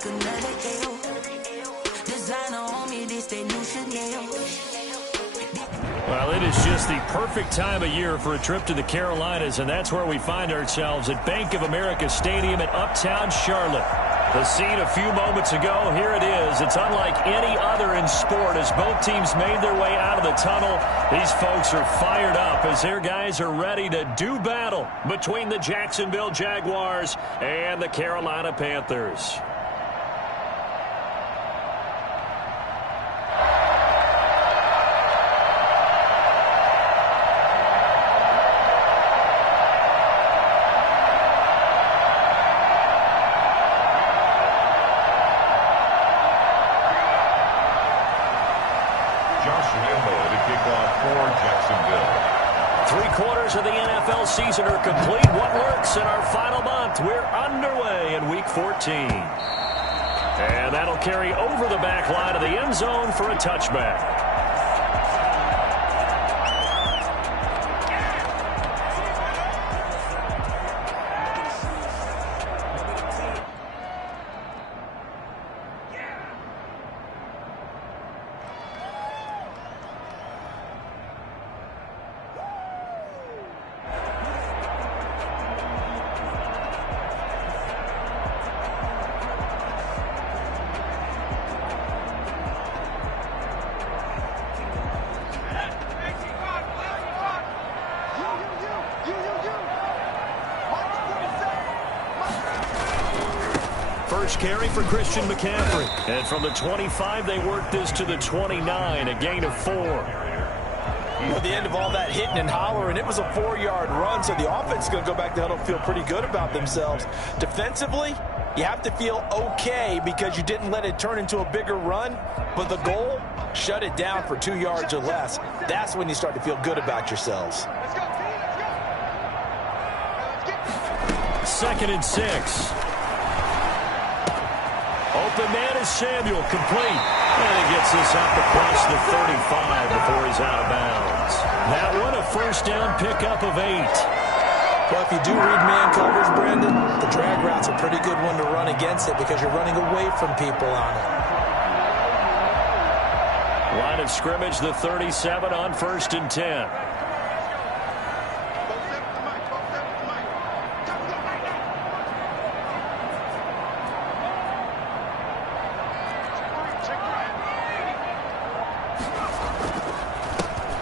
take another L. Designer on me, this they new Chanel. Well, it is just the perfect time of year for a trip to the Carolinas, and that's where we find ourselves at Bank of America Stadium in Uptown Charlotte. The scene a few moments ago, here it is. It's unlike any other in sport as both teams made their way out of the tunnel. These folks are fired up as their guys are ready to do battle between the Jacksonville Jaguars and the Carolina Panthers. Three-quarters of the NFL season are complete. What works in our final month? We're underway in Week 14. And that'll carry over the back line of the end zone for a touchback. First carry for Christian McCaffrey. And from the 25, they work this to the 29, a gain of 4. At the end of all that hitting and hollering, it was a 4-yard run, so the offense is going to go back to huddle and feel pretty good about themselves. Defensively, you have to feel okay because you didn't let it turn into a bigger run, but the goal, shut it down for 2 yards or less. That's when you start to feel good about yourselves. 2nd and 6. Open man is Samuel, complete. And he gets this up across the 35 before he's out of bounds. That one a first down pickup of 8. Well, if you do read man coverage, Brandon, the drag route's a pretty good one to run against it because you're running away from people on it. Line of scrimmage, the 37 on 1st and 10.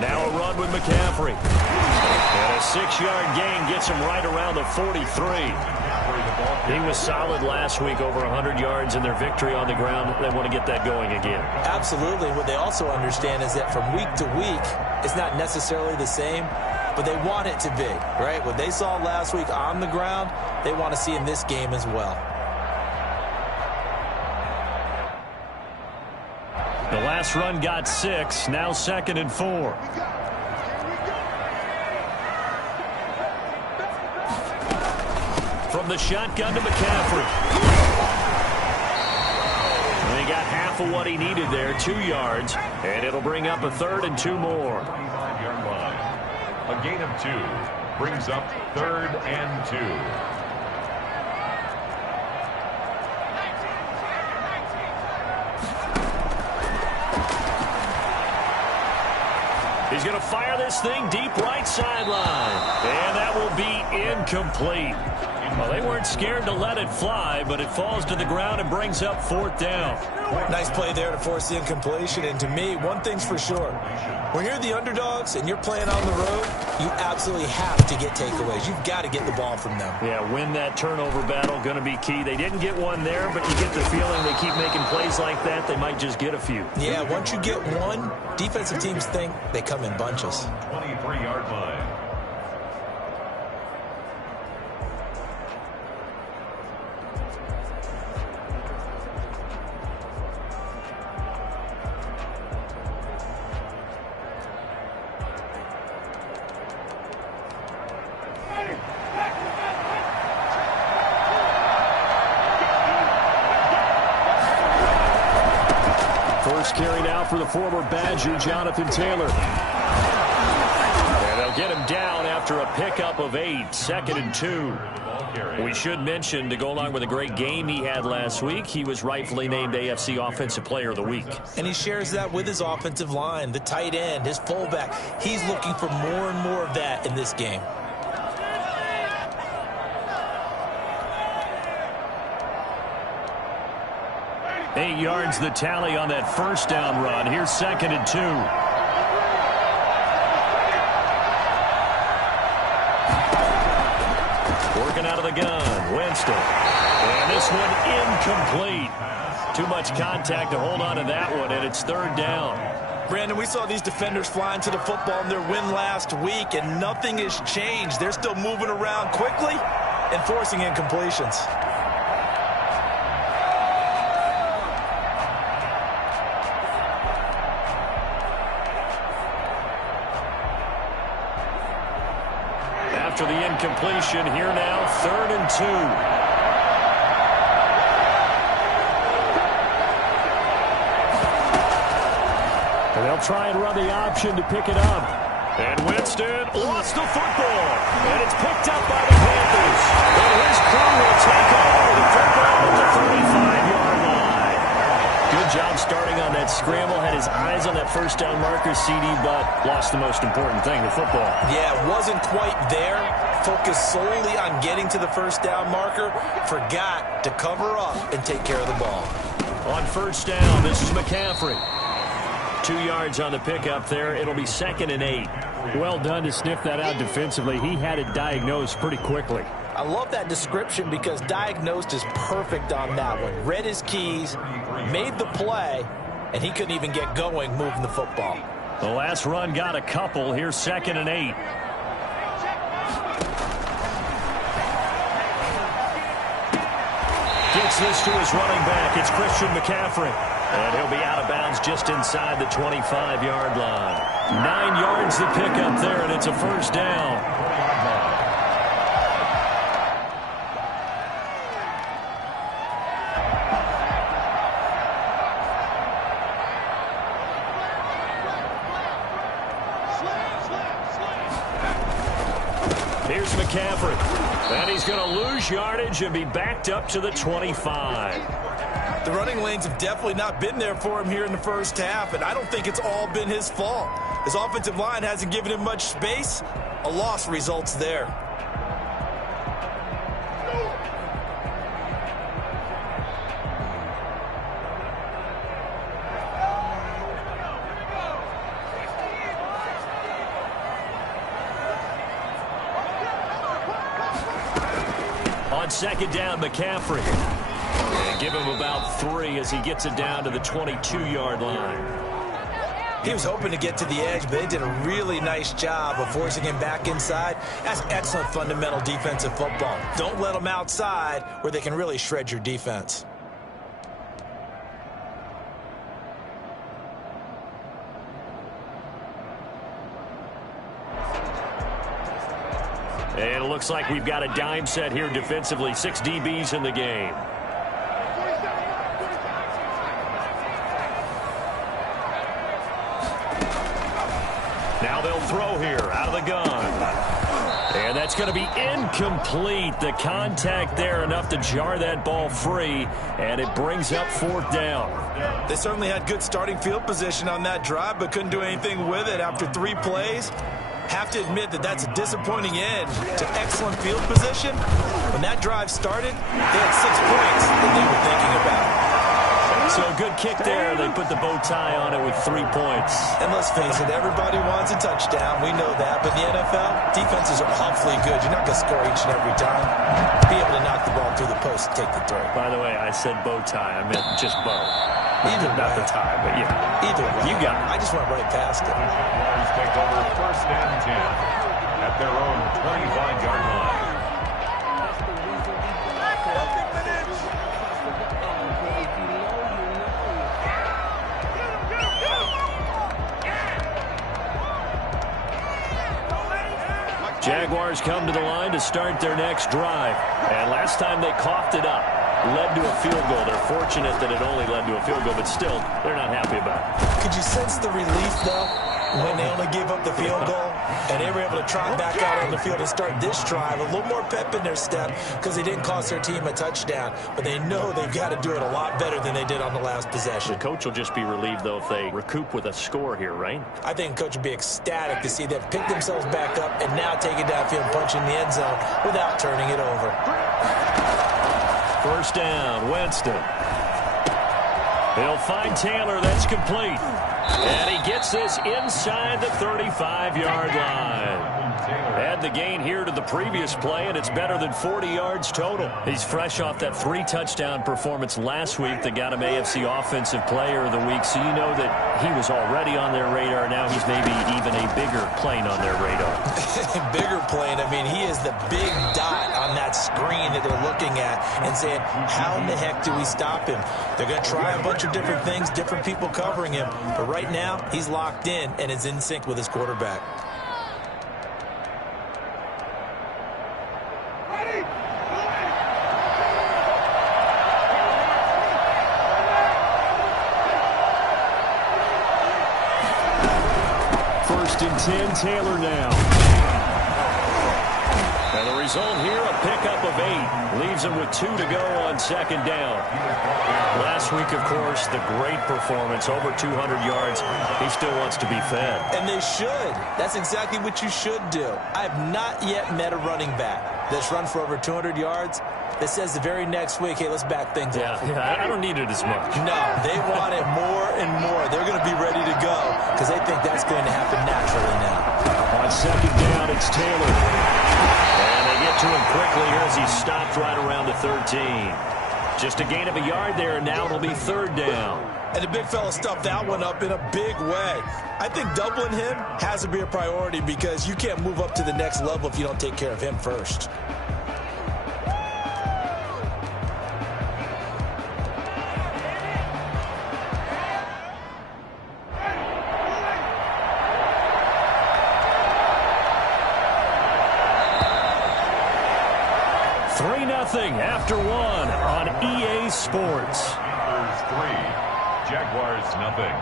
Now a run with McCaffrey. And a 6-yard gain gets him right around the 43. He was solid last week, over 100 yards in their victory on the ground. They want to get that going again. Absolutely. What they also understand is that from week to week, it's not necessarily the same, but they want it to be, right? What they saw last week on the ground, they want to see in this game as well. The last run got 6, now 2nd and 4. From the shotgun to McCaffrey. And he got half of what he needed there, 2 yards, and it'll bring up a 3rd and 2 more. A gain of 2 brings up 3rd and 2. He's going to fire this thing deep right sideline. And that will be incomplete. Well, they weren't scared to let it fly, but it falls to the ground and brings up 4th down. Nice play there to force the incompletion. And to me, one thing's for sure. When you're the underdogs and you're playing on the road, you absolutely have to get takeaways. You've got to get the ball from them. Yeah, win that turnover battle, going to be key. They didn't get one there, but you get the feeling they keep making plays like that, they might just get a few. Yeah, once you get one, defensive teams think they come in bunches. 23-yard line. First carry now for the former Badger, Jonathan Taylor. And they'll get him down after a pickup of 8, 2nd and 2. We should mention, to go along with a great game he had last week, he was rightfully named AFC Offensive Player of the Week. And he shares that with his offensive line, the tight end, his fullback. He's looking for more and more of that in this game. Eight yards the tally on that first down run. Here's 2nd and 2. Working out of the gun, Winston. And this one incomplete. Too much contact to hold on to that one, and it's 3rd down. Brandon, we saw these defenders flying to the football in their win last week, and nothing has changed. They're still moving around quickly and forcing incompletions. After the incompletion, here now, 3rd and 2. And they'll try and run the option to pick it up. And Winston lost the football. And it's picked up by the Panthers. And his crew will take over the football at the 35-yard line. Good job starting on that scramble. Had his eyes on that first down marker, CD, but lost the most important thing, the football. Yeah, wasn't quite there. Focused solely on getting to the first down marker. Forgot to cover up and take care of the ball. On first down, this is McCaffrey. 2 yards on the pickup there. It'll be 2nd and 8. Well done to sniff that out defensively. He had it diagnosed pretty quickly. I love that description because diagnosed is perfect on that one. Read his keys, made the play, and he couldn't even get going moving the football. The last run got a couple. Here's 2nd and 8. Gets this to his running back. It's Christian McCaffrey. And he'll be out of bounds just inside the 25-yard line. 9 yards the pickup there, and it's a first down. Here's McCaffrey. And he's going to lose yardage and be backed up to the 25. The running lanes have definitely not been there for him here in the first half, and I don't think it's all been his fault. His offensive line hasn't given him much space. A loss results there. On 2nd down, McCaffrey. And give him about 3 as he gets it down to the 22-yard line. He was hoping to get to the edge, but they did a really nice job of forcing him back inside. That's excellent fundamental defensive football. Don't let them outside where they can really shred your defense. And it looks like we've got a dime set here defensively. 6 DBs in the game. Now they'll throw here out of the gun. And that's going to be incomplete. The contact there enough to jar that ball free. And it brings up 4th down. They certainly had good starting field position on that drive, but couldn't do anything with it after 3 plays. Have to admit that that's a disappointing end to excellent field position. When that drive started, they had 6 points that they were thinking about. So a good kick there. They put the bow tie on it with 3 points. And let's face it, everybody wants a touchdown. We know that. But in the NFL, defenses are awfully good. You're not going to score each and every time. Be able to knock the ball through the post and take the throw. By the way, I said bow tie. I meant just bow. Either Not way. the tie, but yeah. Either way. You got it. I just went right past it. Jaguars take over 1st and 10 at their own 25-yard line. Jaguars come to the line to start their next drive. And last time they coughed it up, led to a field goal. They're fortunate that it only led to a field goal, but still, they're not happy about it. Could you sense the relief, though? when they only gave up the field goal, and they were able to trot back out on the field and start this drive. A little more pep in their step because they didn't cost their team a touchdown. But they know they've got to do it a lot better than they did on the last possession. The coach will just be relieved, though, if they recoup with a score here, right? I think the coach would be ecstatic to see them pick themselves back up and now take it downfield and punch in the end zone without turning it over. First down, Winston. He'll find Taylor. That's complete. And he gets this inside the 35-yard line. Add the gain here to the previous play, and it's better than 40 yards total. He's fresh off that 3-touchdown performance last week that got him AFC Offensive Player of the Week, so you know that he was already on their radar. Now he's maybe even a bigger plane on their radar. Bigger plane. I mean, he is the big dot on that screen that they're looking at and saying, how in the heck do we stop him? They're going to try a bunch of different things, different people covering him, but right now he's locked in and is in sync with his quarterback. First and 10, Taylor now. And the result here, a pickup of 8. Leaves him with 2 to go on second down. Last week, of course, the great performance, over 200 yards. He still wants to be fed. And they should. That's exactly what you should do. I have not yet met a running back that's run for over 200 yards that says the very next week, hey, let's back things up. Yeah, I don't need it as much. No, they want it more and more. They're going to be ready to go because they think that's going to happen naturally now. On second down, it's Taylor. And they get to him quickly here as he stopped right around the 13. Just a gain of a yard there, and now it'll be third down. And the big fella stuffed that one up in a big way. I think doubling him has to be a priority because you can't move up to the next level if you don't take care of him first. After 1 on EA Sports. Panthers 3, Jaguars nothing.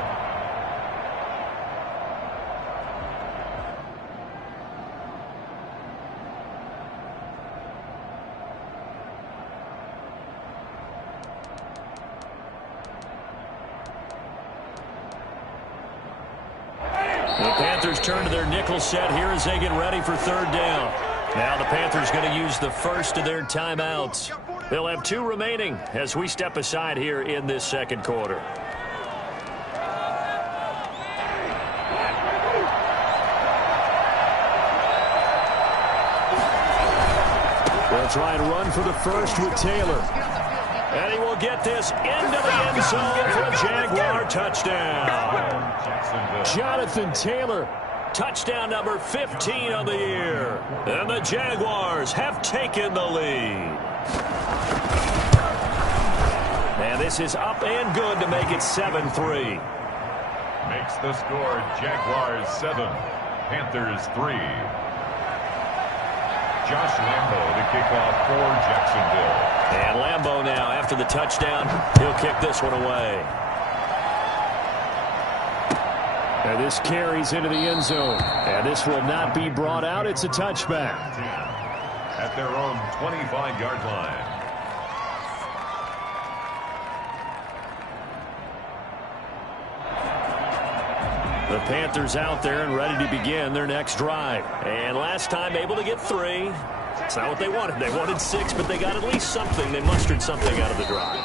The Panthers turn to their nickel set here as they get ready for third down. Now the Panthers going to use the first of their timeouts. They'll have 2 remaining as we step aside here in this second quarter. They'll try and run for the first with Taylor. And he will get this into the end zone for a Jaguar touchdown. Jonathan Taylor. Touchdown number 15 of the year. And the Jaguars have taken the lead. And this is up and good to make it 7-3. Makes the score Jaguars 7, Panthers 3. Josh Lambo to kick off for Jacksonville. And Lambo now, after the touchdown, he'll kick this one away. And this carries into the end zone. And this will not be brought out. It's a touchback. At their own 25-yard line. The Panthers out there and ready to begin their next drive. And last time able to get 3. It's not what they wanted. They wanted 6, but they got at least something. They mustered something out of the drive.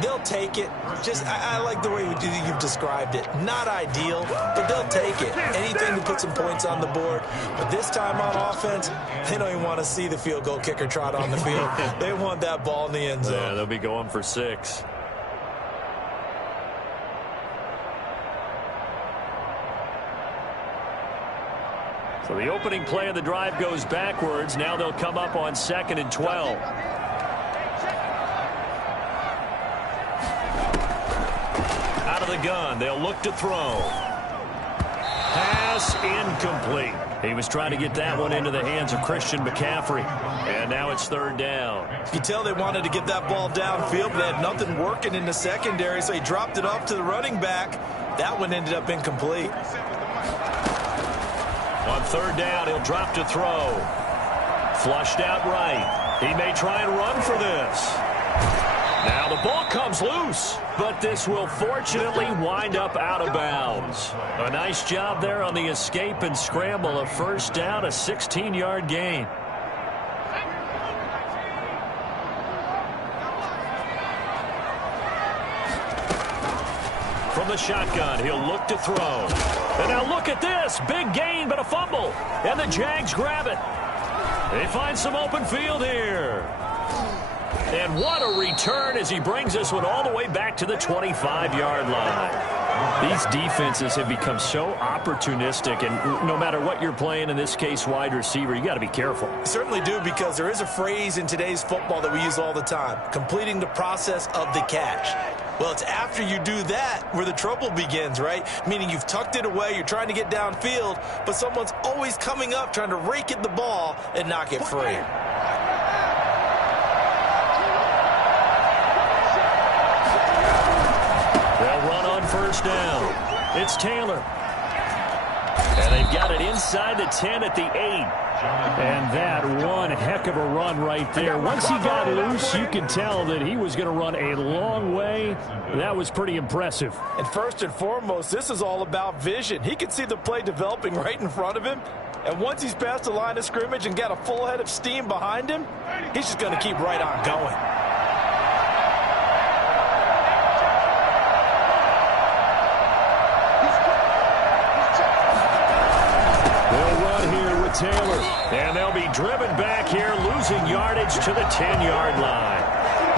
They'll take it. I like the way you've described it. Not ideal, but they'll take it. Anything to put some points on the board. But this time on offense, they don't even want to see the field goal kicker trot on the field. They want that ball in the end zone. Yeah, they'll be going for 6. So the opening play of the drive goes backwards. Now they'll come up on 2nd and 12. Out of the gun, they'll look to throw. Pass incomplete. He was trying to get that one into the hands of Christian McCaffrey. And now it's third down. You can tell they wanted to get that ball downfield, but they had nothing working in the secondary, so he dropped it off to the running back. That one ended up incomplete. On third down, he'll drop to throw. Flushed out right. He may try and run for this. Now the ball comes loose, but this will fortunately wind up out of bounds. A nice job there on the escape and scramble. A first down, a 16-yard gain. From the shotgun, he'll look to throw. And now look at this. Big gain, but a fumble. And the Jags grab it. They find some open field here. And what a return as he brings this one all the way back to the 25-yard line. These defenses have become so opportunistic, and no matter what you're playing, in this case wide receiver, you got to be careful. You certainly do, because there is a phrase in today's football that we use all the time: completing the process of the catch. Well, it's after you do that where the trouble begins, right? Meaning you've tucked it away, you're trying to get downfield, but someone's always coming up trying to rake at the ball and knock it free. They'll run on first down. It's Taylor. And they've got it inside the 10 at the 8. And that one heck of a run right there. Once he got loose, you can tell that he was going to run a long way. That was pretty impressive. And first and foremost, this is all about vision. He can see the play developing right in front of him. And once he's past the line of scrimmage and got a full head of steam behind him, he's just going to keep right on going. Taylor, and they'll be driven back here, losing yardage to the 10-yard line.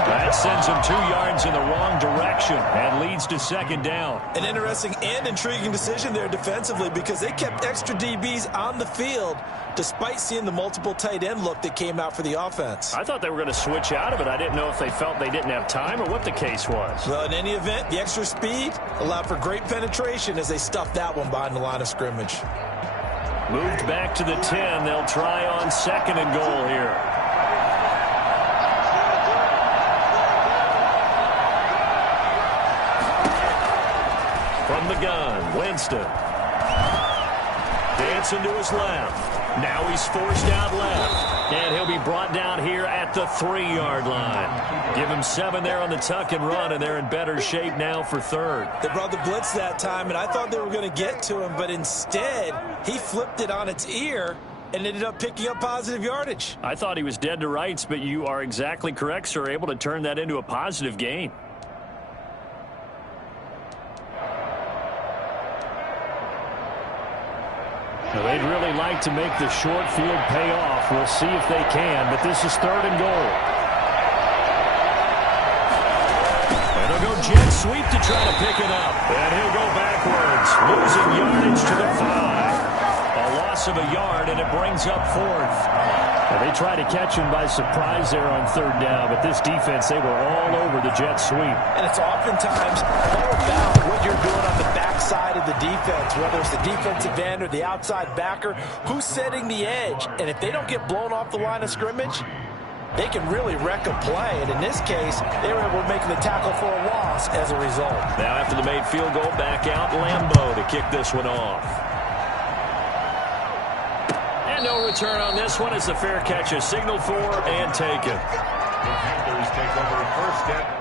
That sends them 2 yards in the wrong direction and leads to second down. An interesting and intriguing decision there defensively, because they kept extra DBs on the field despite seeing the multiple tight end look that came out for the offense. I thought they were going to switch out of it. I didn't know if they felt they didn't have time or what the case was. Well, in any event, the extra speed allowed for great penetration as they stuffed that one behind the line of scrimmage. Moved back to the 10. They'll try on second and goal here. From the gun, Winston. Dancing to his left. Now he's forced out left. And he'll be brought down here at the 3-yard line. Give him 7 there on the tuck and run, and they're in better shape now for third. They brought the blitz that time, and I thought they were going to get to him, but instead he flipped it on its ear and ended up picking up positive yardage. I thought he was dead to rights, but you are exactly correct, sir. Able to turn that into a positive gain. Now, they'd really like to make the short field pay off. We'll see if they can, but this is third and goal. And they'll go jet sweep to try to pick it up. And he'll go backwards, losing yardage to the 5. A loss of a yard, and it brings up fourth. Well, they try to catch him by surprise there on third down, but this defense, they were all over the jet sweep. And it's oftentimes all about what you're doing on the backside of the defense, whether it's the defensive end or the outside backer, who's setting the edge. And if they don't get blown off the line of scrimmage, they can really wreck a play. And in this case, they were able to make the tackle for a loss as a result. Now after the made field goal, back out Lambeau to kick this one off. And no return on this one as the fair catch is signaled for and taken. The Panthers take over first down.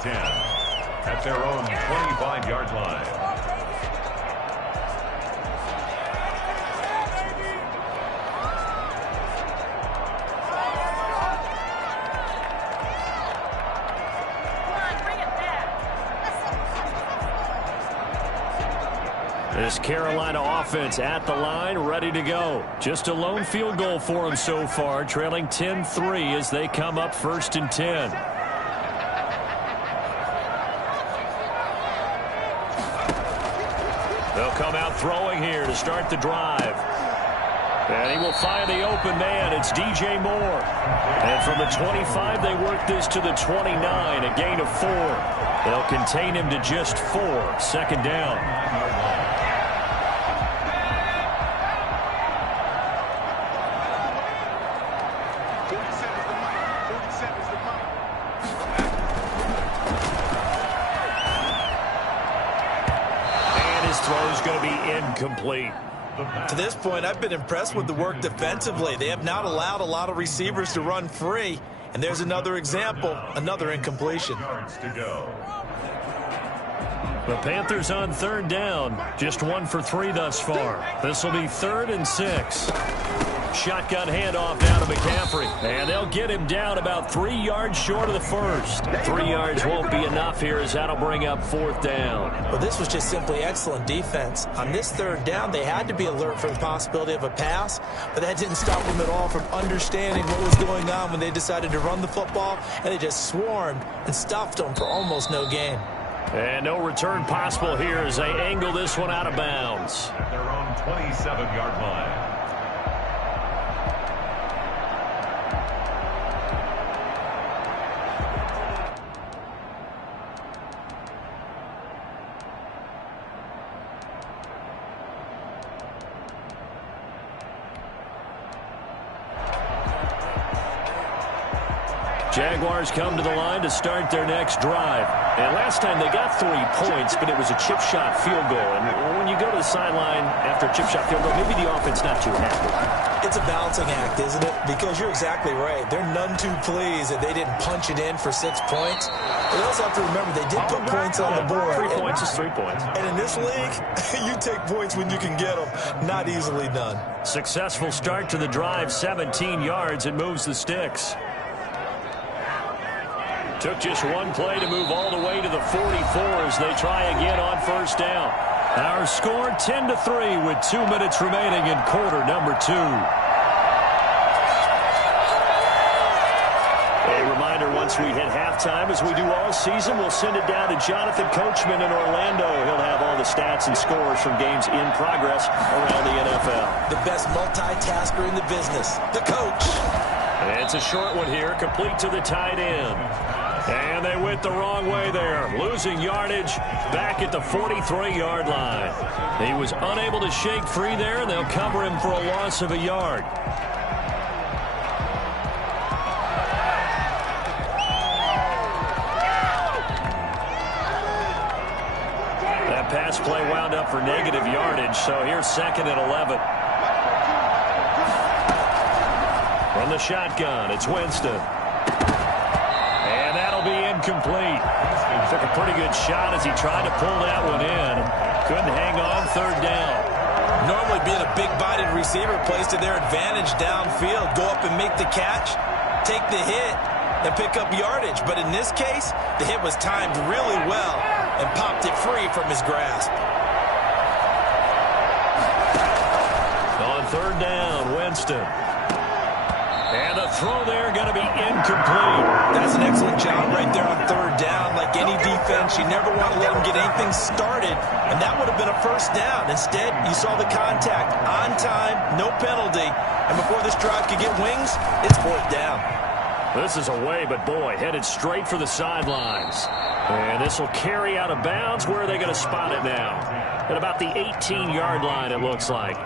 At their own 25-yard line. This Carolina offense at the line, ready to go. Just a lone field goal for them so far, trailing 10-3 as they come up first and 10. start the drive. And he will find the open man. It's DJ Moore. And from the 25, they work this to the 29, a gain of 4. They'll contain him to just 4. Second down. And his throw is going to be incomplete. To this point, I've been impressed with the work defensively. They have not allowed a lot of receivers to run free. And there's another example, another incompletion. The Panthers on third down, just 1 for 3 thus far. This will be 3rd and 6. Shotgun handoff down to McCaffrey. And they'll get him down about 3 yards short of the first. 3 yards won't be enough here as that'll bring up 4th down. Well, this was just simply excellent defense. On this 3rd down, they had to be alert for the possibility of a pass, but that didn't stop them at all from understanding what was going on when they decided to run the football, and they just swarmed and stuffed them for almost no gain. And no return possible here as they angle this one out of bounds. At their own 27-yard line. Jaguars come to the line to start their next drive. And last time they got 3 points, but it was a chip shot field goal. And when you go to the sideline after a chip shot field goal, maybe the offense not too happy. It's a balancing act, isn't it? Because you're exactly right. They're none too pleased that they didn't punch it in for 6 points. But you also have to remember they did put points on the board. 3 points is 3 points. And in this league, you take points when you can get them. Not easily done. Successful start to the drive, 17 yards. It moves the sticks. Took just 1 play to move all the way to the 44 as they try again on 1st down. Our score 10-3 with 2 minutes remaining in quarter number 2. A reminder, once we hit halftime, as we do all season, we'll send it down to Jonathan Coachman in Orlando. He'll have all the stats and scores from games in progress around the NFL. The best multitasker in the business, the coach. And it's a short one here, complete to the tight end. And they went the wrong way there, losing yardage back at the 43-yard line. He was unable to shake free there, and they'll cover him for a loss of a yard. That pass play wound up for negative yardage, so here's 2nd and 11. From the shotgun, it's Winston. And that'll be incomplete. Took a pretty good shot as he tried to pull that one in. Couldn't hang on 3rd down. Normally being a big-bodied receiver plays to their advantage downfield. Go up and make the catch, take the hit, and pick up yardage. But in this case, the hit was timed really well and popped it free from his grasp. On 3rd down, Winston. And the throw there going to be incomplete. That's an excellent job right there on 3rd down. Like any defense, you never want to let them get anything started, and that would have been a 1st down. Instead, you saw the contact on time, no penalty, and before this drive could get wings, it's 4th down. This is away, but boy, headed straight for the sidelines. And this will carry out of bounds. Where are they going to spot it now? At about the 18-yard line, it looks like.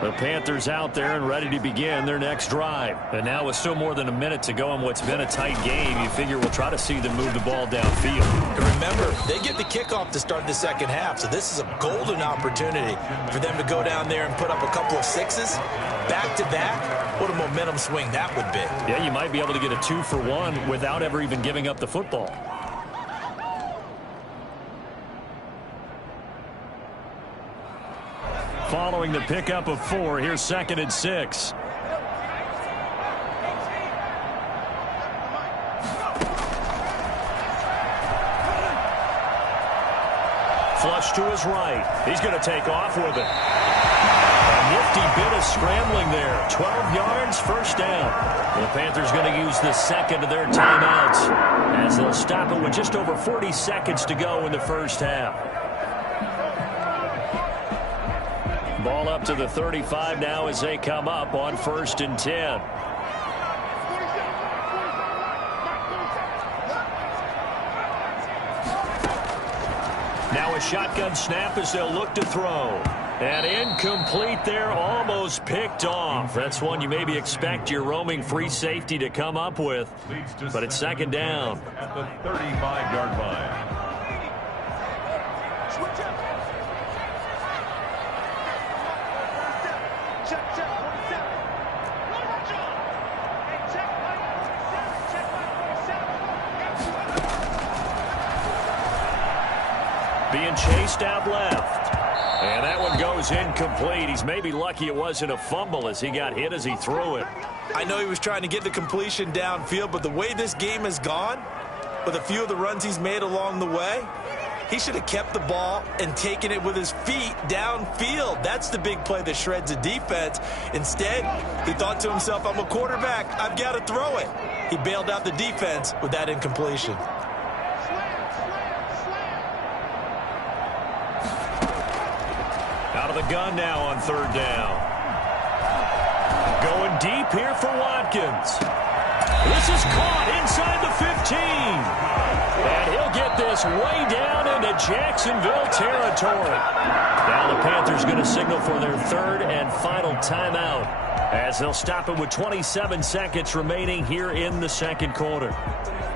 The Panthers out there and ready to begin their next drive. And now with still more than a minute to go in what's been a tight game, you figure we'll try to see them move the ball downfield. And remember, they get the kickoff to start the 2nd half, so this is a golden opportunity for them to go down there and put up a couple of 6s back-to-back. What a momentum swing that would be. Yeah, you might be able to get a 2-for-1 without ever even giving up the football. Following the pickup of 4, here's 2nd and 6. Flush to his right. He's going to take off with it. A nifty bit of of scrambling there. 12 yards, first down. The Panthers going to use the second of their timeouts as they'll stop it with just over 40 seconds to go in the first half. Ball up to the 35 now as they come up on 1st and 10. Now a shotgun snap as they'll look to throw. And incomplete there, almost picked off. That's one you maybe expect your roaming free safety to come up with. But it's second down. At the 35-yard line. Being chased out left. And that one goes incomplete. He's maybe lucky it wasn't a fumble as he got hit as he threw it. I know he was trying to get the completion downfield, but the way this game has gone, with a few of the runs he's made along the way, he should have kept the ball and taken it with his feet downfield. That's the big play that shreds the defense. Instead, he thought to himself, I'm a quarterback. I've got to throw it. He bailed out the defense with that incompletion. Out of the gun now on 3rd down. Going deep here for Watkins. This is caught inside the 15. And he'll get this way down into Jacksonville territory. Now the Panthers going to signal for their 3rd and final timeout as they'll stop it with 27 seconds remaining here in the 2nd quarter.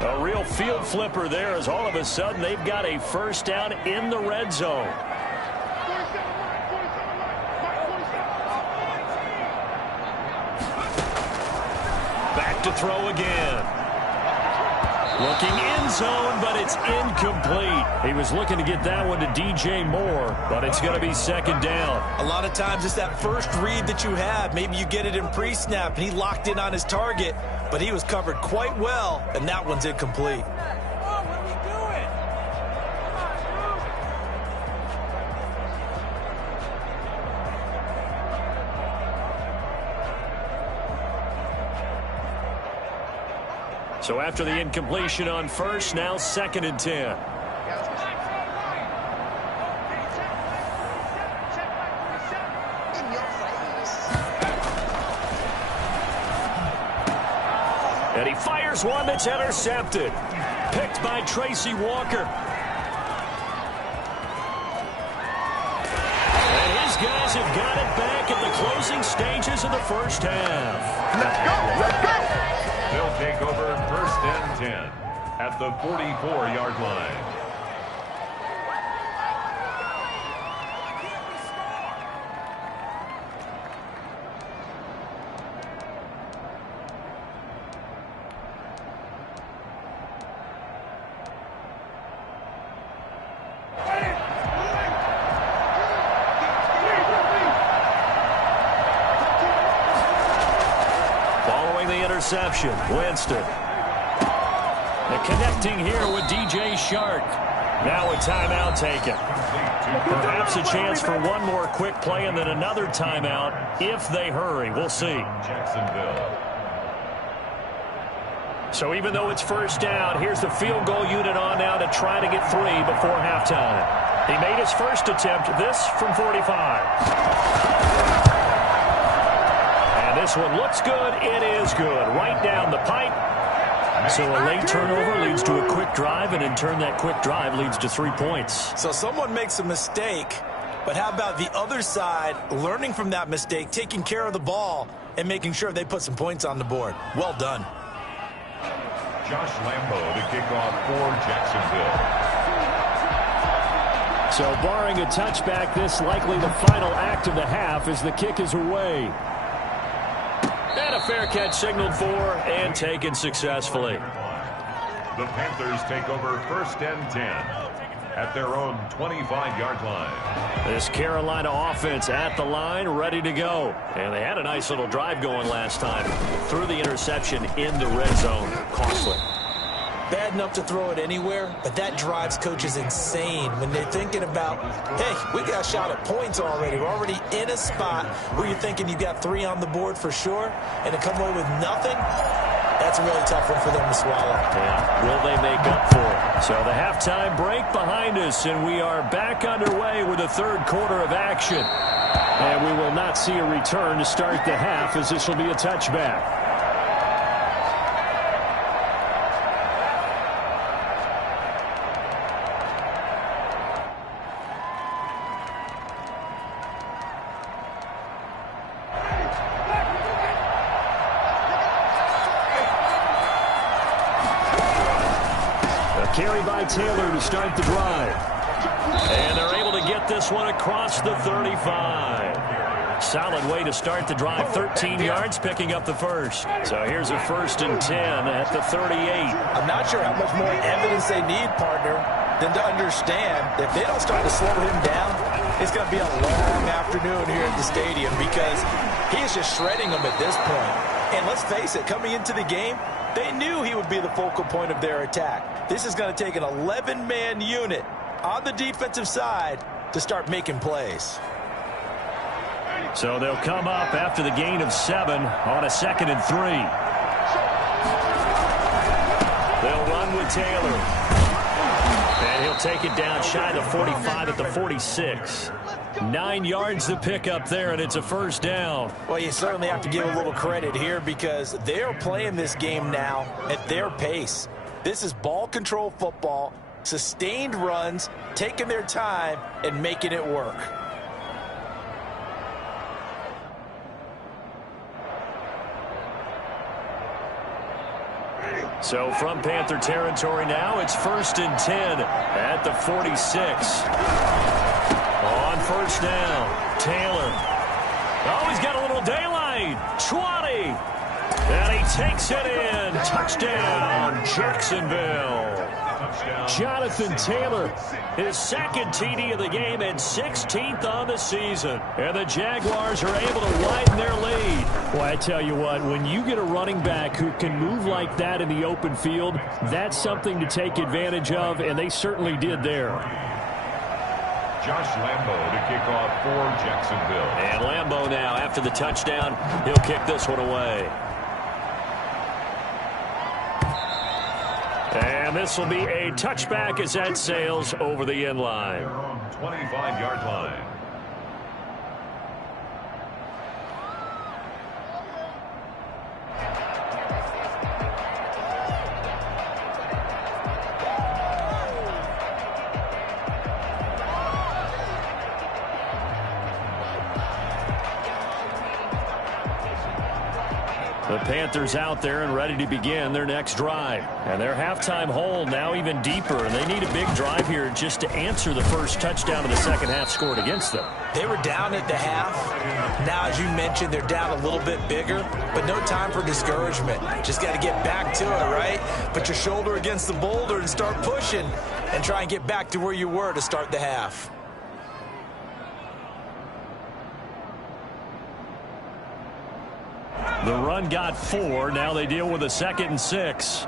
A real field flipper there as all of a sudden they've got a first down in the red zone. Back to throw again. Looking end zone, but it's incomplete. He was looking to get that one to DJ Moore, but it's going to be second down. A lot of times it's that first read that you have. Maybe you get it in pre-snap, and he locked in on his target, but he was covered quite well, and that one's incomplete. So after the incompletion on first, now 2nd and 10. And he fires one that's intercepted. Picked by Tracy Walker. And his guys have got it back at the closing stages of the first half. Let's go! Let's go! They'll take over 1st and 10 at the 44-yard line. Interception. Winston. And connecting here with DJ Shark. Now a timeout taken. Perhaps a chance for one more quick play and then another timeout if they hurry. We'll see. Jacksonville. So even though it's first down, here's the field goal unit on now to try to get 3 before halftime. He made his first attempt, this from 45. This one looks good. It is good. Right down the pipe. So a late turnover leads to a quick drive, and in turn that quick drive leads to 3 points. So someone makes a mistake, but how about the other side learning from that mistake, taking care of the ball, and making sure they put some points on the board? Well done. Josh Lambo to kick off for Jacksonville. So barring a touchback, this likely the final act of the half as the kick is away. And a fair catch signaled for and taken successfully. The Panthers take over 1st and 10 at their own 25-yard line. This Carolina offense at the line, ready to go. And they had a nice little drive going last time. Threw the interception in the red zone. Costly. bad enough to throw it anywhere, but that drives coaches insane when they're thinking about, hey, we got a shot at points already. We're already in a spot where you're thinking you got 3 on the board for sure, and to come away with nothing, that's a really tough one for them to swallow. Yeah, will they make up for it? So the halftime break behind us, and we are back underway with the third quarter of action. And we will not see a return to start the half, as this will be a touchback. Carry by Taylor to start the drive. And they're able to get this one across the 35. Solid way to start the drive. 13 yards, picking up the first. So here's a 1st and 10 at the 38. I'm not sure how much more evidence they need, partner, than to understand that if they don't start to slow him down, it's going to be a long afternoon here at the stadium because he is just shredding them at this point. And let's face it, coming into the game, they knew he would be the focal point of their attack. This is going to take an 11-man unit on the defensive side to start making plays. So they'll come up after the gain of 7 on a 2nd and 3. They'll run with Taylor. And he'll take it down shy of the 45 at the 46. 9 yards to pick up there, and it's a 1st down. Well, you certainly have to give a little credit here because they're playing this game now at their pace. This is ball control football, sustained runs, taking their time, and making it work. So from Panther territory now, it's 1st and 10 at the 46. On 1st down, Taylor. Oh, he's got a little daylight. 20. And he takes it in. Touchdown, Jacksonville. Jonathan Taylor, his 2nd TD of the game and 16th on the season. And the Jaguars are able to widen their lead. Well, I tell you what, when you get a running back who can move like that in the open field, that's something to take advantage of, and they certainly did there. Josh Lambo to kick off for Jacksonville. And Lambo now, after the touchdown, he'll kick this one away. And this will be a touchback as that sails over the end line. 25-yard line. The Panthers out there and ready to begin their next drive. And their halftime hole now even deeper. And they need a big drive here just to answer the first touchdown of the second half scored against them. They were down at the half. Now, as you mentioned, they're down a little bit bigger, but no time for discouragement. Just got to get back to it, right? Put your shoulder against the boulder and start pushing and try and get back to where you were to start the half. The run got 4. Now they deal with a 2nd and 6.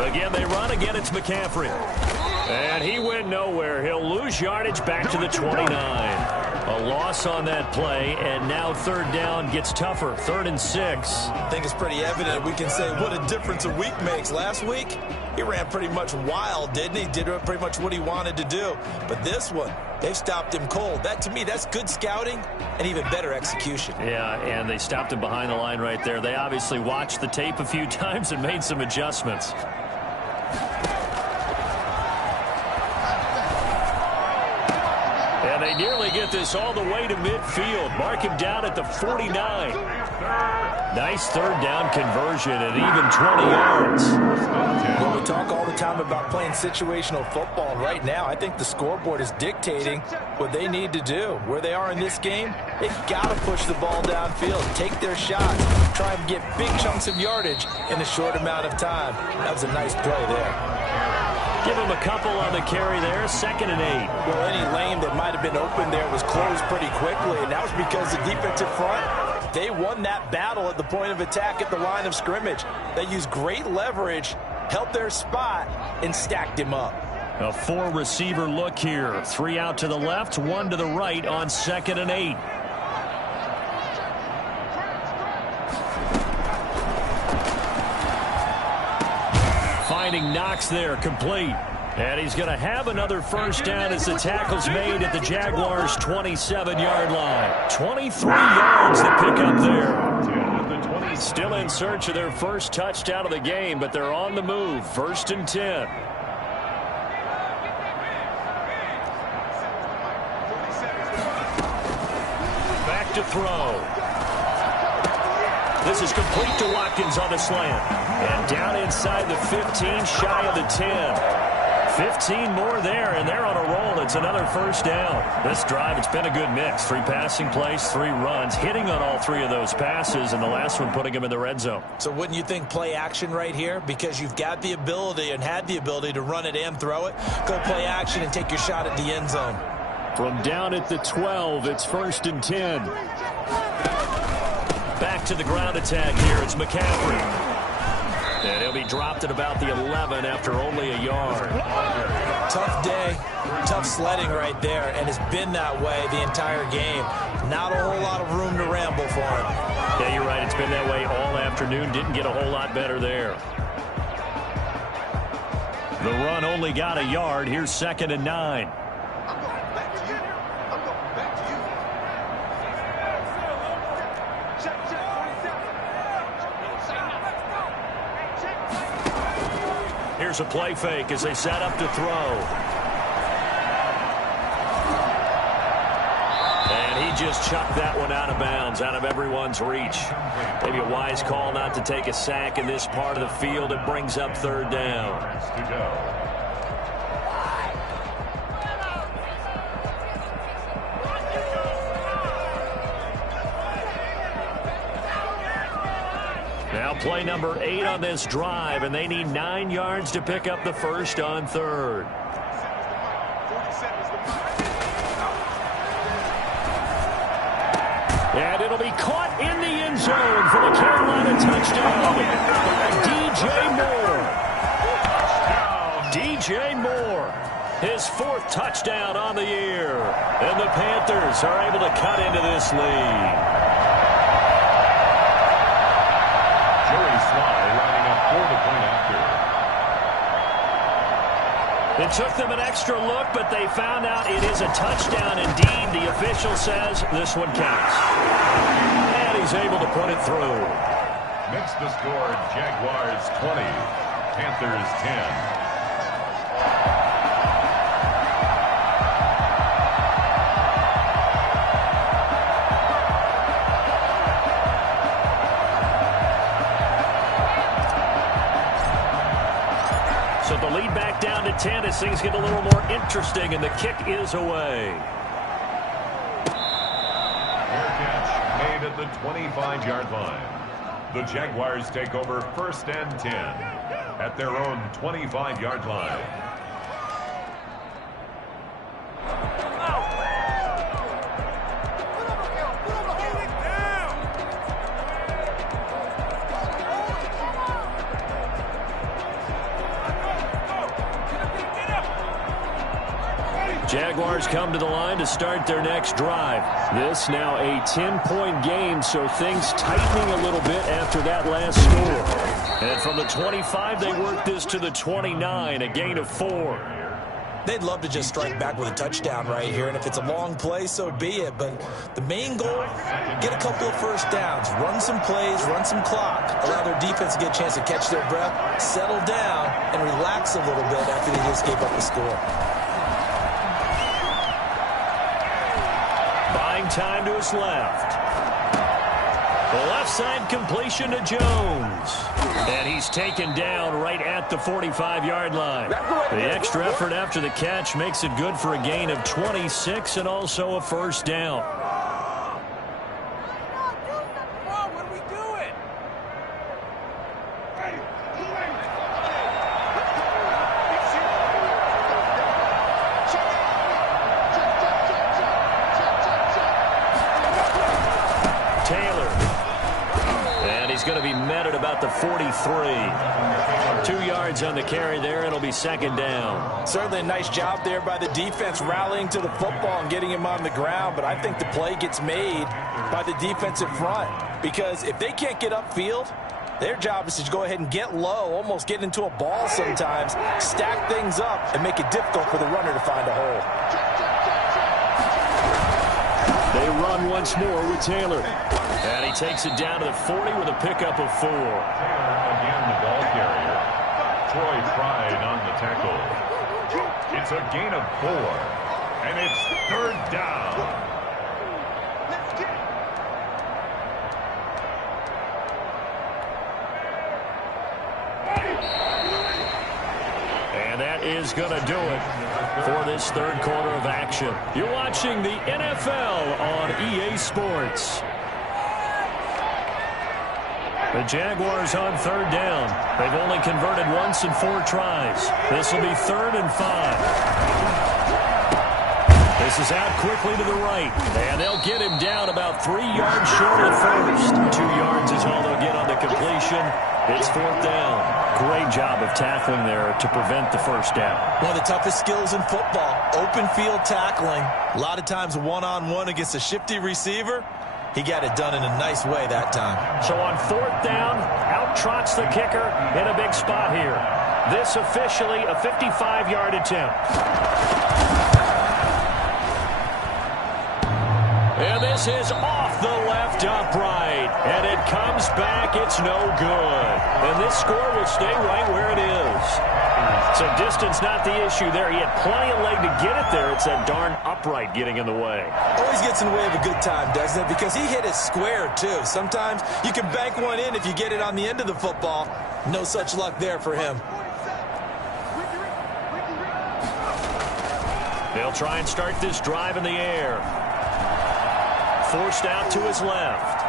Again, they run. Again, it's McCaffrey. And he went nowhere. He'll lose yardage back to the 29. A loss on that play, and now 3rd down gets tougher. 3rd and 6. I think it's pretty evident. We can say what a difference a week makes. Last week, he ran pretty much wild, didn't he? Did pretty much what he wanted to do. But this one, they've stopped him cold. That, to me, that's good scouting and even better execution. Yeah, and they stopped him behind the line right there. They obviously watched the tape a few times and made some adjustments. And they nearly get this all the way to midfield. Mark him down at the 49. Nice 3rd down conversion and even 20 yards. Well, we talk all the time about playing situational football. And right now, I think the scoreboard is dictating what they need to do. Where they are in this game, they've got to push the ball downfield, take their shots, try and get big chunks of yardage in a short amount of time. That was a nice play there. Give him a couple on the carry there. 2nd and 8. Well, any lane that might have been open there was closed pretty quickly, and that was because the defensive front They won that battle at the point of attack at the line of scrimmage. They used great leverage, held their spot, and stacked him up. A 4-receiver look here. 3 out to the left, 1 to the right on 2nd and 8. Finding Knox there, complete. And he's going to have another first down as the tackle's made at the Jaguars' 27-yard line. 23 yards to pick up there. Still in search of their first touchdown of the game, but they're on the move. 1st and 10. Back to throw. This is complete to Watkins on the slant. And down inside the 15, shy of the 10. 15 more there, and they're on a roll. It's another first down. This drive, it's been a good mix. 3 passing plays, 3 runs, hitting on all 3 of those passes, and the last one putting him in the red zone. So wouldn't you think play action right here? Because you've got the ability and had the ability to run it and throw it. Go play action and take your shot at the end zone. From down at the 12, it's 1st and 10. Back to the ground attack here. It's McCaffrey. And he'll be dropped at about the 11 after only a yard. Tough day, tough sledding right there, and it's been that way the entire game. Not a whole lot of room to ramble for him. Yeah, you're right. It's been that way all afternoon. Didn't get a whole lot better there. The run only got a yard. Here's 2nd and 9. Here's a play fake as they set up to throw. And he just chucked that one out of bounds, out of everyone's reach. Maybe a wise call not to take a sack in this part of the field. It brings up 3rd down. Now play number 8 on this drive, and they need 9 yards to pick up the first on 3rd. And it'll be caught in the end zone for the Carolina touchdown by DJ Moore. His 4th touchdown on the year. And the Panthers are able to cut into this lead. It took them an extra look, but they found out it is a touchdown indeed. The official says this one counts. And he's able to put it through. Makes the score Jaguars 20, Panthers 10. So the lead back down to 10 as things get a little more interesting, and the kick is away. Fair catch made at the 25-yard line. The Jaguars take over 1st and 10 at their own 25-yard line. Jaguars come to the line to start their next drive. This now a 10-point game, so things tightening a little bit after that last score. And from the 25, they work this to the 29, a gain of 4. They'd love to just strike back with a touchdown right here, and if it's a long play, so be it. But the main goal, get a couple of first downs, run some plays, run some clock, allow their defense to get a chance to catch their breath, settle down, and relax a little bit after they just gave up a score. Time to his left. The left side completion to Jones. And he's taken down right at the 45-yard line. The extra effort after the catch makes it good for a gain of 26 and also a first down. What are we doing? Taylor he's going to be met at about the 43. 2 yards on the carry there, and it'll be second down. Certainly a nice job there by the defense rallying to the football and getting him on the ground, but I think the play gets made by the defensive front because if they can't get upfield, their job is to go ahead and get low, almost get into a ball sometimes, stack things up, and make it difficult for the runner to find a hole. They run once more with Taylor. And he takes it down to the 40 with a pickup of 4. Again, the ball carrier. Troy Pride on the tackle. It's a gain of 4. And it's third down. And that is going to do it for this third quarter of action. You're watching the NFL on EA Sports. The Jaguars on third down. They've only converted once in 4 tries. This will be 3rd and 5. This is out quickly to the right. And they'll get him down about 3 yards short of the first. 2 yards is all they'll get on the completion. It's 4th down. Great job of tackling there to prevent the first down. One of the toughest skills in football, open field tackling. A lot of times one-on-one against a shifty receiver. He got it done in a nice way that time. So on 4th down, out trots the kicker in a big spot here. This officially a 55-yard attempt. And this is off the left upright. And it comes back. It's no good. And this score will stay right where it is. So distance not the issue there. He had plenty of leg to get it there. It's that darn upright getting in the way. Always gets in the way of a good time, doesn't it? Because he hit it square, too. Sometimes you can bank one in if you get it on the end of the football. No such luck there for him. They'll try and start this drive in the air. Forced out to his left.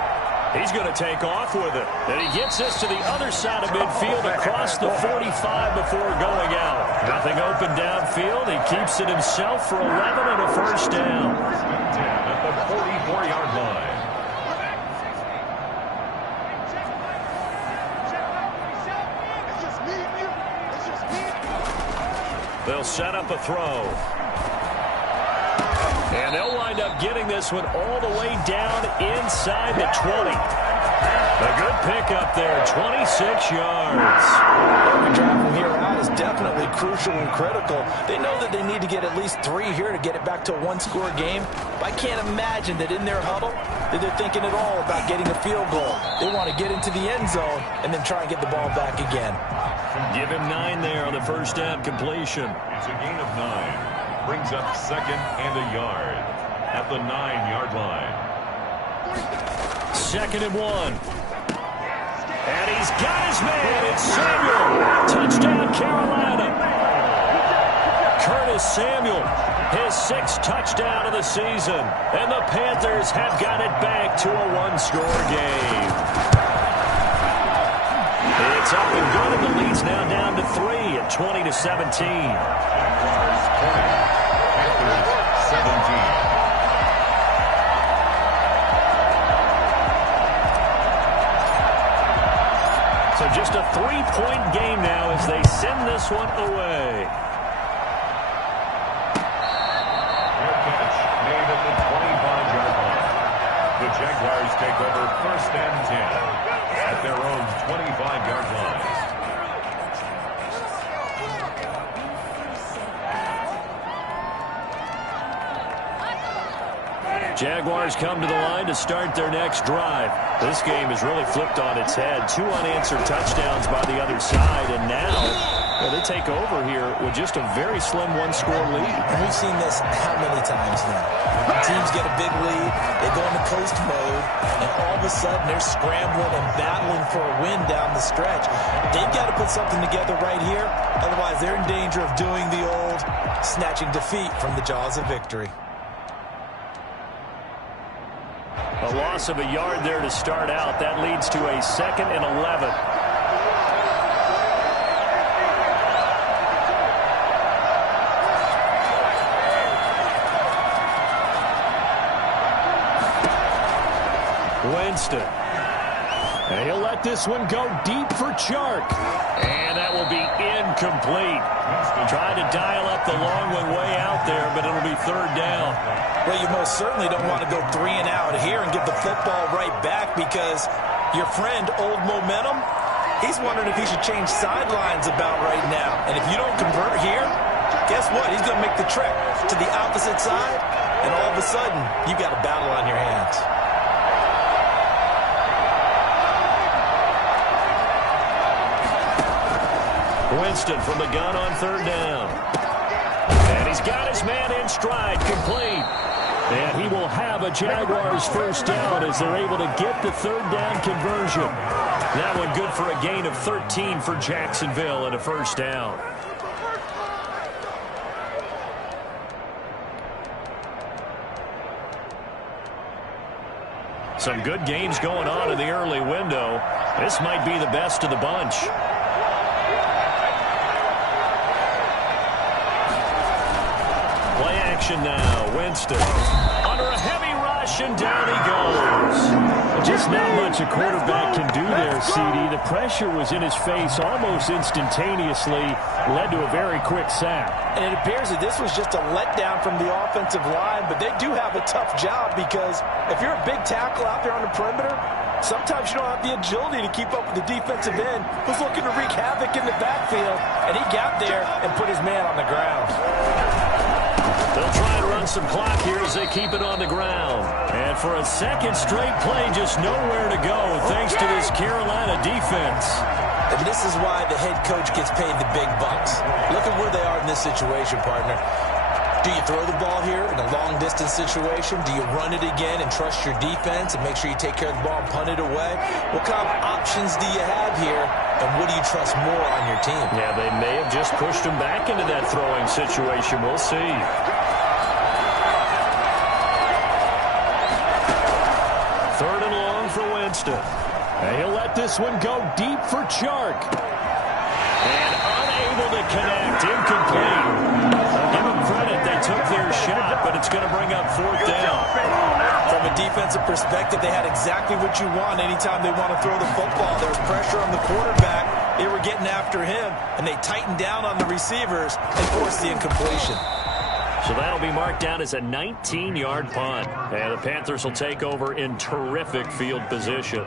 He's going to take off with it. And he gets this to the other side of midfield across the 45 before going out. Nothing open downfield. He keeps it himself for 11 and a first down. At the 44-yard line. They'll set up a throw. And they'll wind up getting this one all the way down inside the 20. A good pickup there, 26 yards. Every drive from here out is definitely crucial and critical. They know that they need to get at least 3 here to get it back to a one-score game. But I can't imagine that in their huddle that they're thinking at all about getting a field goal. They want to get into the end zone and then try and get the ball back again. Give him 9 there on the first down completion. It's a gain of 9. Brings up 2nd and a yard at the 9-yard line. 2nd and 1. And he's got his man. It's Samuel. Touchdown, Carolina. Curtis Samuel, his 6th touchdown of the season. And the Panthers have got it back to a one-score game. It's up and good, and the lead's now down to 3 at 20-17. 17. So just a 3-point game now as they send this one away. Fair catch made at the 25-yard line. The Jaguars take over 1st and 10 at their own 25-yard line. Jaguars come to the line to start their next drive. This game has really flipped on its head. 2 unanswered touchdowns by the other side, and now they take over here with just a very slim one-score lead. And we've seen this how many times now? Teams get a big lead, they go into coast mode, and all of a sudden they're scrambling and battling for a win down the stretch. They've got to put something together right here, otherwise they're in danger of doing the old snatching defeat from the jaws of victory. A loss of a yard there to start out. That leads to a 2nd and 11. Winston. And he'll let this one go deep for Chark. And that will be incomplete. Tried to dial up the long one way out there, but it'll be third down. Well, you most certainly don't want to go 3 and out here and give the football right back because your friend, Old Momentum, he's wondering if he should change sidelines about right now. And if you don't convert here, guess what? He's going to make the trek to the opposite side, and all of a sudden, you've got a battle on your hands. Winston from the gun on third down. And he's got his man in stride, complete. And he will have a Jaguars first down as they're able to get the third down conversion. That one good for a gain of 13 for Jacksonville and a first down. Some good games going on in the early window. This might be the best of the bunch. Play action now. Winston under a heavy rush, and down he goes. Just not much a quarterback can do there, CD. The pressure was in his face almost instantaneously. Led to a very quick sack. And it appears that this was just a letdown from the offensive line, but they do have a tough job because if you're a big tackle out there on the perimeter, sometimes you don't have the agility to keep up with the defensive end who's looking to wreak havoc in the backfield, and he got there and put his man on the ground. They'll try and run some clock here as they keep it on the ground. And for a second straight play, just nowhere to go thanks to this Carolina defense. And this is why the head coach gets paid the big bucks. Look at where they are in this situation, partner. Do you throw the ball here in a long-distance situation? Do you run it again and trust your defense and make sure you take care of the ball and punt it away? What kind of options do you have here, and what do you trust more on your team? Yeah, they may have just pushed him back into that throwing situation. We'll see. Third and long for Winston. And he'll let this one go deep for Chark. And unable to connect. Incomplete. I'll give them credit. They took their shot, but it's going to bring up fourth down. From a defensive perspective, they had exactly what you want anytime they want to throw the football. There was pressure on the quarterback. They were getting after him, and they tightened down on the receivers and forced the incompletion. So that'll be marked down as a 19-yard punt. And the Panthers will take over in terrific field position.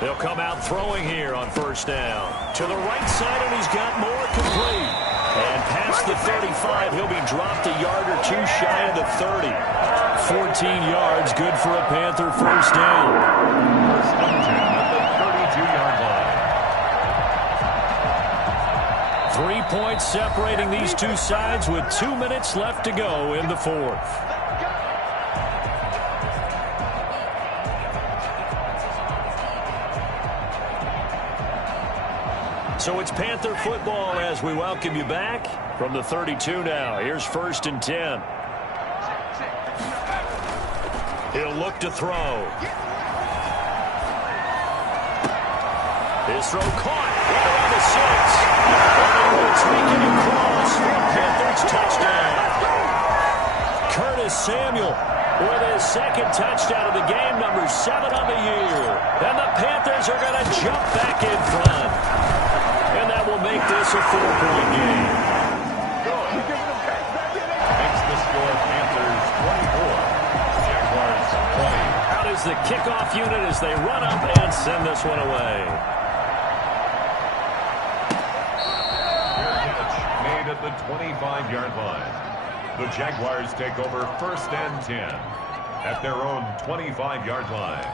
They'll come out throwing here on first down. To the right side, and he's got more, complete. And past the 35, he'll be dropped a yard or two shy of the 30. 14 yards, good for a Panther first down. At the 32-yard line. 3 points separating these two sides with 2 minutes left to go in the fourth. So it's Panther football as we welcome you back from the 32 now. Here's first and 10. He'll look to throw. His throw caught right around the 6. And he will take it across for a Panthers touchdown. Curtis Samuel with his second touchdown of the game, number 7 on the year. And the Panthers are going to jump back in front. And that will make this a 4-point game. Makes the score Panthers 24, Jaguars 20. Out is the kickoff unit as they run up and send this one away. Fair catch made at the 25-yard line. The Jaguars take over first and 10 at their own 25-yard line.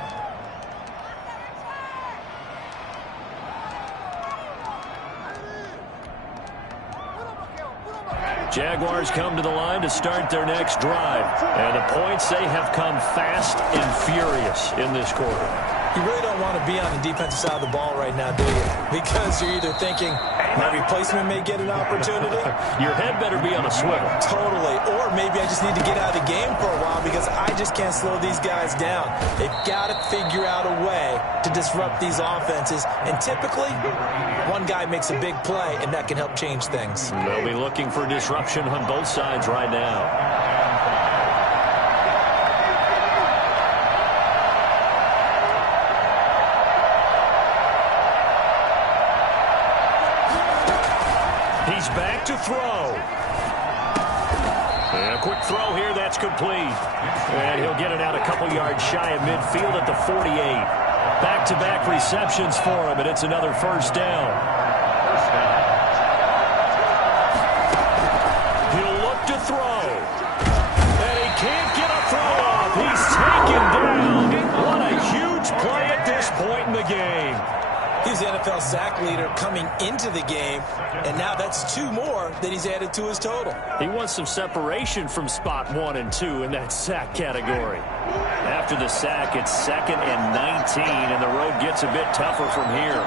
Jaguars come to the line to start their next drive. And the points, they have come fast and furious in this quarter. You really don't want to be on the defensive side of the ball right now, do you? Because you're either thinking, my replacement may get an opportunity. Your head better be on a swivel. Totally. Or maybe I just need to get out of the game for a while because I just can't slow these guys down. They've got to figure out a way to disrupt these offenses. And typically, one guy makes a big play, and that can help change things. They'll be looking for disruption on both sides right now. He's back to throw. And a quick throw here, that's complete. And he'll get it out a couple yards shy of midfield at the 48. Back-to-back receptions for him, and it's another first down. He'll look to throw. And he can't get a throw off. He's taken down. What a huge play at this point in the game. He's the NFL sack leader coming into the game, and now that's 2 more that he's added to his total. He wants some separation from spot 1 and 2 in that sack category. After the sack, it's 2nd and 19, and the road gets a bit tougher from here.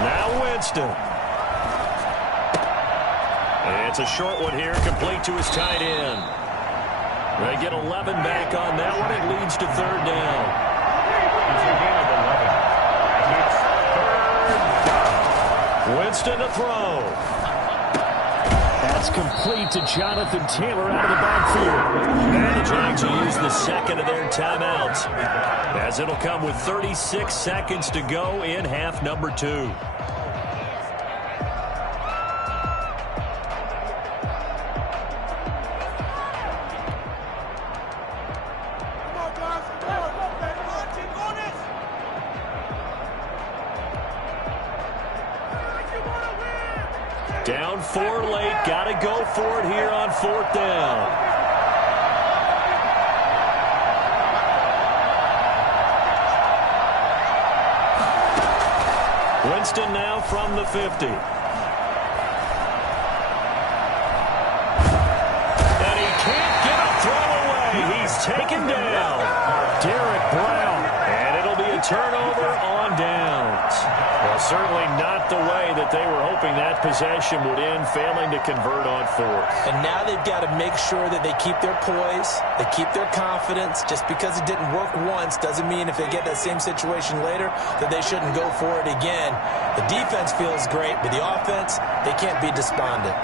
Now Winston. It's a short one here, complete to his tight end. They get 11 back on that one. It leads to 3rd down. Winston to throw. That's complete to Jonathan Taylor out of the backfield. And the Jags will use the second of their timeouts, as it'll come with 36 seconds to go in half number 2. Down 4 late. Got to go for it here on 4th down. Winston now from the 50. And he can't get a throw away. He's taken down. Derek Brown. And it'll be a turnover on downs. Well, certainly not the way that they were hoping that possession would end, failing to convert on 4th. And now they've got to make sure that they keep their poise, they keep their confidence. Just because it didn't work once doesn't mean if they get that same situation later that they shouldn't go for it again. The defense feels great, but the offense, they can't be despondent.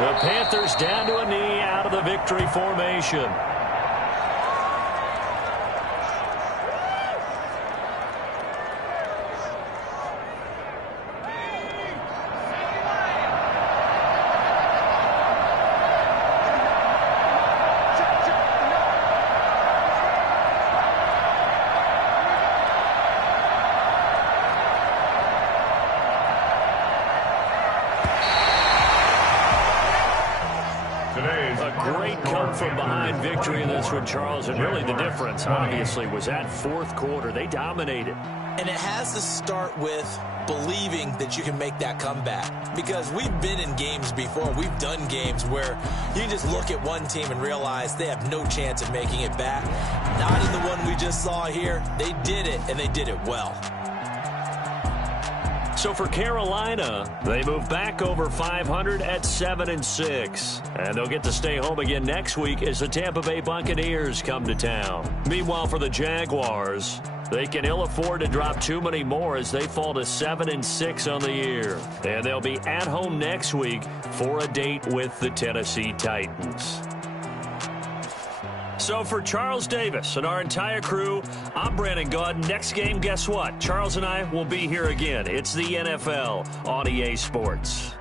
The Panthers down to a knee out of the victory formation. Great come-from-behind victory in this one, Charles, and really the difference, obviously, was that 4th quarter. They dominated. And it has to start with believing that you can make that comeback. Because we've been in games before. We've done games where you just look at one team and realize they have no chance of making it back. Not in the one we just saw here. They did it, and they did it well. So for Carolina, they move back over 500 at 7-6. And they'll get to stay home again next week as the Tampa Bay Buccaneers come to town. Meanwhile, for the Jaguars, they can ill afford to drop too many more as they fall to 7-6 on the year. And they'll be at home next week for a date with the Tennessee Titans. So for Charles Davis and our entire crew, I'm Brandon Gaudin. Next game, guess what? Charles and I will be here again. It's the NFL on EA Sports.